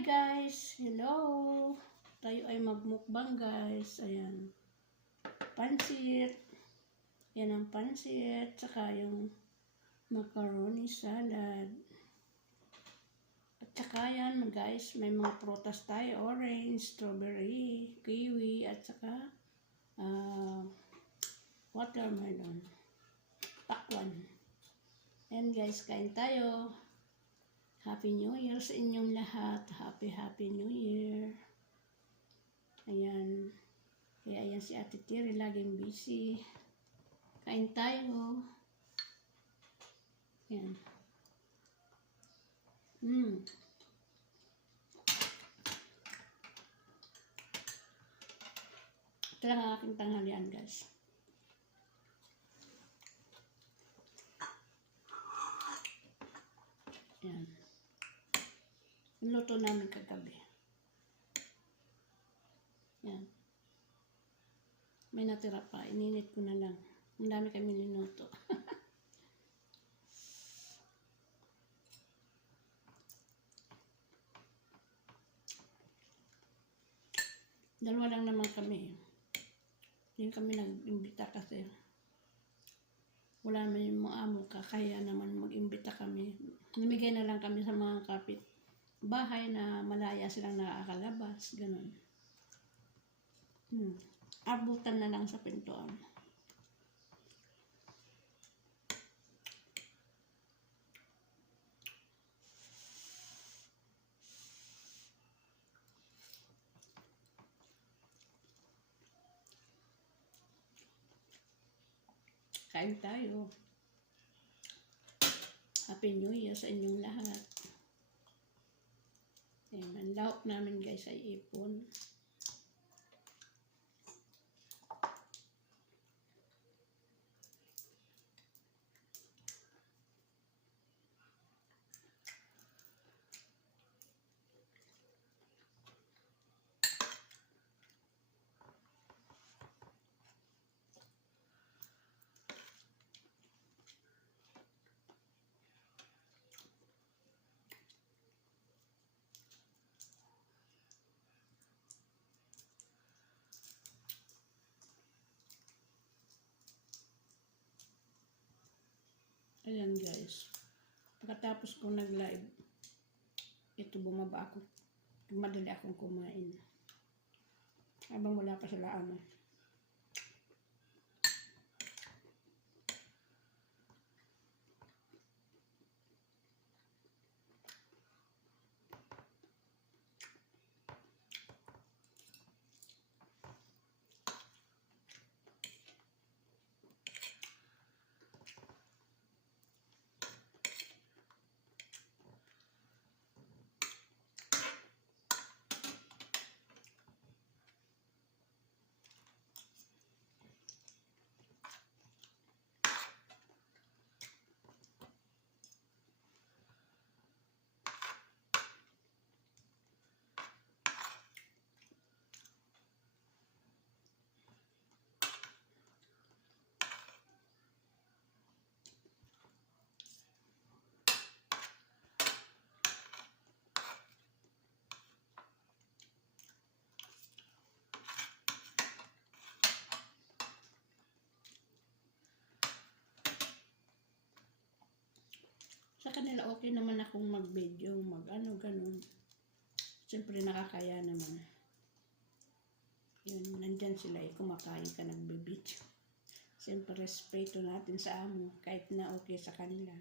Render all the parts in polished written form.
Hi guys! Hello! Tayo ay magmukbang guys. Ayan. Pansit. Yan ang pansit. Tsaka yung macaroni salad. At tsaka yan guys, may mga prutas tayo. Orange, strawberry, kiwi, at tsaka watermelon. Pakwan. Ayan guys, kain tayo. Happy New Year sa inyong lahat. Happy New Year. Ayan. Kaya ayan si Ate Tiri, laging busy. Kain tayo. Ayan. Ito lang ang aking tanghalian guys. Ayan. Niluto namin kagabi. Yan. May natira pa. Ininit ko na lang. Ang dami kami niluto. Dalawa lang naman kami. Hindi kami nag-imbita kasi wala naman yung mga amo. Kaya naman mag-imbita kami. Namigay na lang kami sa mga kapit bahay na malaya silang nakakalabas. Ganun. Abutan na lang sa pintuan. Kain tayo. Happy New Year sa inyong lahat. Ayan, ang lahok namin guys ay ipon. Ayan guys. Pagkatapos ko nag-live, ito bumaba ako. Madali akong kumain. Habang wala pa sila amo. Sa kanila okay naman akong mag-video, mag-ano, ganun. Siyempre nakakaya naman. Yun, nandyan sila kumakain ka nagbe-video. Siyempre respeto natin sa amo, kahit na okay sa kanila.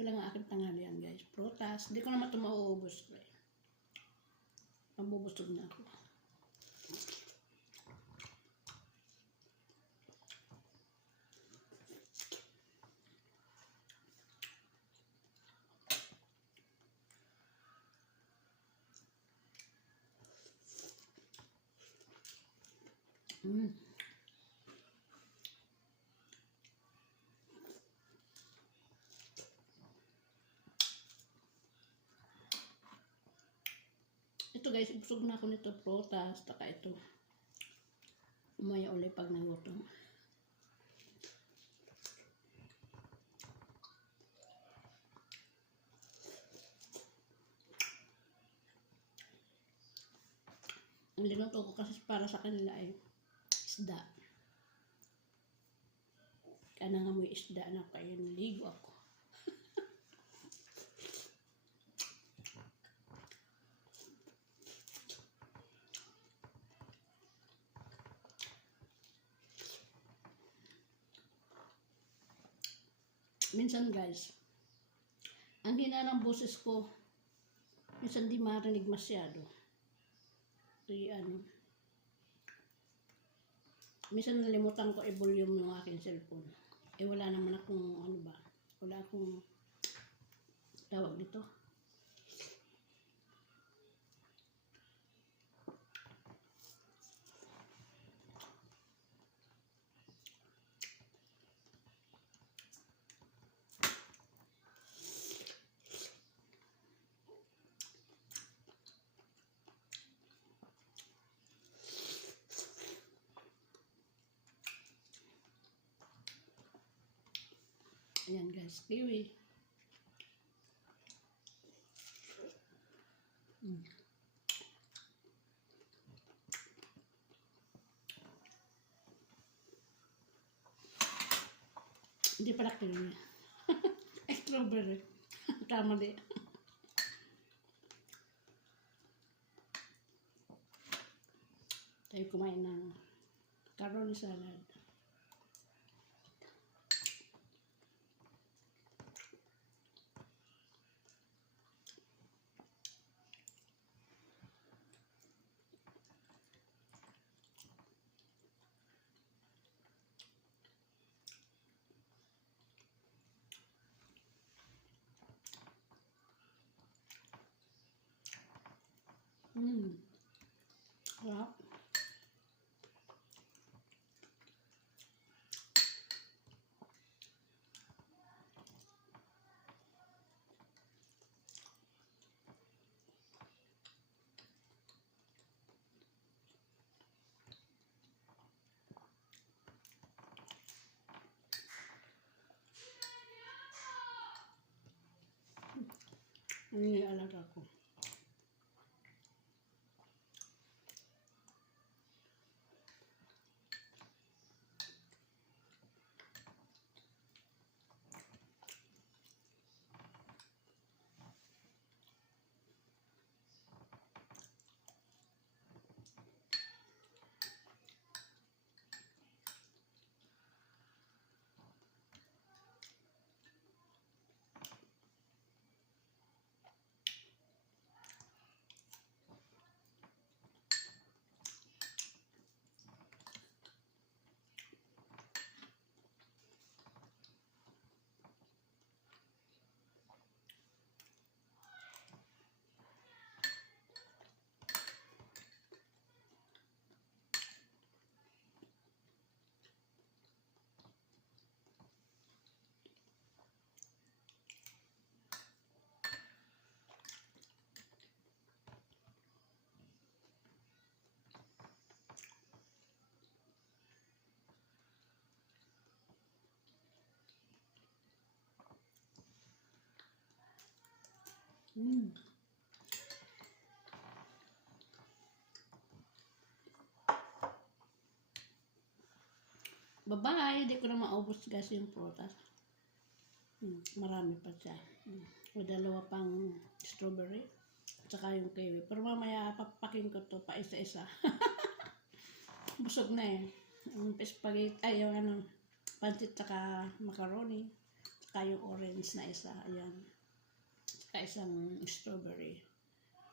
Ito lang ang aking tanghalian guys. Prutas. Hindi ko naman ito mauubos. Mabubusog na ako. Ito guys, busog na ako nito, prutas, taka ito. Umaya ulit pag nagutom. Ang linuto ko kasi para sa kanila ay isda. Kaya nga mo isda na kayo, naligo ako. Minsan guys, ang hina ng boses ko, minsan di marinig masyado. Kaya minsan nalimutan ko i-volume yung aking cellphone. Wala naman akong, wala akong tawag dito. Ayan guys, kiwi. Hindi pala kiwi. Strawberry. Tama di. Tayo kumain ng macaroni salad. Sarap. Ano yung alaga ko? Bye-bye. Hindi ko na maubos guys yung prutas. Marami pa siya. May dalawa pang strawberry. Tsaka yung kiwi. Pero mamaya papakin ko to pa isa-isa. Busog na eh. Yung spaghetti, ay yung pancit tsaka macaroni. Tsaka yung orange na isa. Ayan. Tsaka isang strawberry.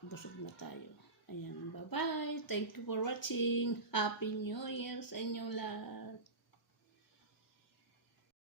Busog na tayo. Ayan. Bye-bye. Thank you for watching. Happy New Year sa inyong lahat.